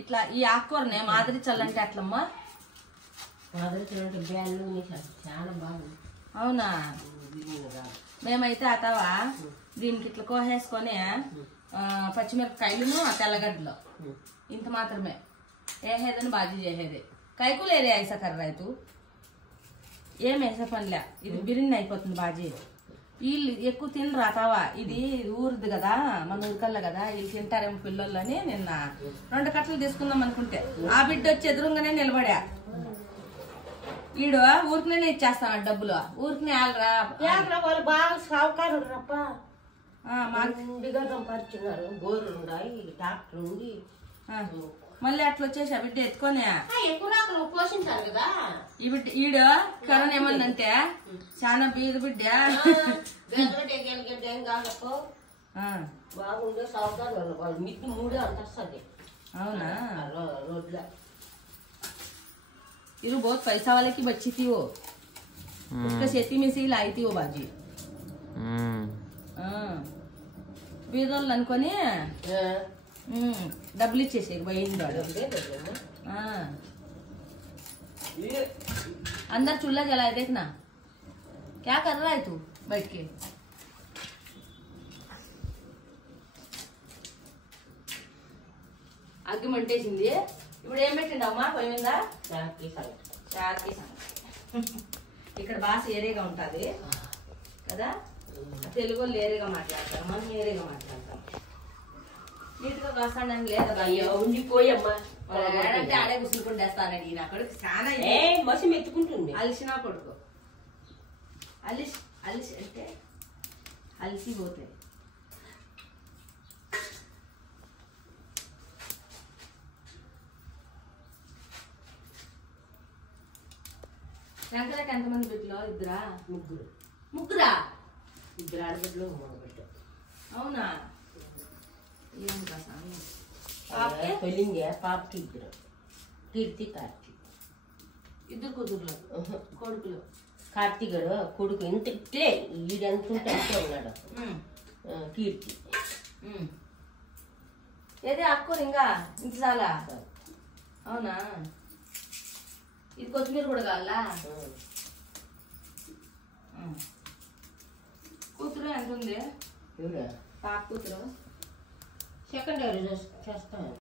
ఇట్లా ఈ ఆకుకూరనే మాదిరి చల్లంటే అట్లమ్మా మాదిరి చల్లంటే బ్యాలు చాలా బాగుంది. అవునా? మేమైతే అతవా దీనికి ఇట్లా కోసేసుకొని పచ్చిమిరపకాయలు తెల్లగడ్డలు ఇంత మాత్రమే వేసేదని బాజీ చేసేది. కైకులు ఏరే వేసా కర్ర రైతు ఏం వేసే పనిలే. ఇది బిర్యానీ అయిపోతుంది బాజీ. వీళ్ళు ఎక్కువ తినరు అతవా, ఇది ఊరిది కదా మన ఊరికల్లా కదా, వీళ్ళు తింటారేమో పిల్లలు అని నిన్న 2 కట్టలు తీసుకుందాం అనుకుంటే ఆ బిడ్డ వచ్చి ఎదురుగానే నిలబడా. ఈడు ఊరికనే ఇచ్చేస్తాను డబ్బులు, ఊరికనే వాళ్ళు బాగా సావుకారు సంపాదించున్నారు. గోర్లు ఉన్నాయి, డాక్టర్ ఉంది. మళ్ళీ అట్లా వచ్చేసి ఆ బిడ్డ ఎత్తుకొని పోషించారు కదా. ఈ బిడ్డ ఈడు కరోనా ఏమన్నంటే చాలా బీద బిడ్డ ఏం కాదప్పో బాగుండే సావుకారు వాళ్ళు మిద్ది 3 అంత వస్తుంది. అవునా? రోడ్ల इरू बहुत पैसा वाले की बच्ची थी वो, उसका खेती में से ही लाई थी वो बाजी. బీదోళ్ళు అనుకొని డబ్బులు ఇచ్చేసి పోయింది వాడు. अंदर चूल्हा जलाए देखना. क्या कर रहा है तू बैठ के? అగ్గి మంటేసింది. ఇప్పుడు ఏం పెట్టిండమ్మా పొయ్యి మీద? చాకి ఇక్కడ భాష ఏరేగా ఉంటుంది కదా, తెలుగు వాళ్ళు ఏరేగా మాట్లాడతారు, మనం ఏరేగా మాట్లాడతాం. నీట్గా కాస్తాడని లేదా ఉండిపోయమ్మా అంటే ఆడే గుసులుకుంటేస్తానండి. ఈయన కొడుకు చాలా మసి మెత్తుకుంటుంది. అలిసిన కొడుకు అలిసి అలిసి అంటే అలిసిపోతాయి. శంకరకి ఎంతమంది బిడ్డలు? 2. ముగ్గురా? 2 ఆడబిడ్డలు, 3 బిడ్డ. అవునా? ఏం పెళ్ళింది పాపకి 2, కీర్తి కార్తీక్. 2 కూతుర్లు కొడుకులు. కార్తీక్ కొడుకు ఇంత ఇట్లే ఈడెంత ఉంటే అంతే ఉన్నాడు. కీర్తి ఏదే అక్కరు ఇంకా ఇంత చాలా. అవునా? ఇది కొత్తిమీర కూడా కావాలా? కూతురు ఎంత ఉంది? పాప కూతురు సెకండ్ ఇయర్ చేస్తాను.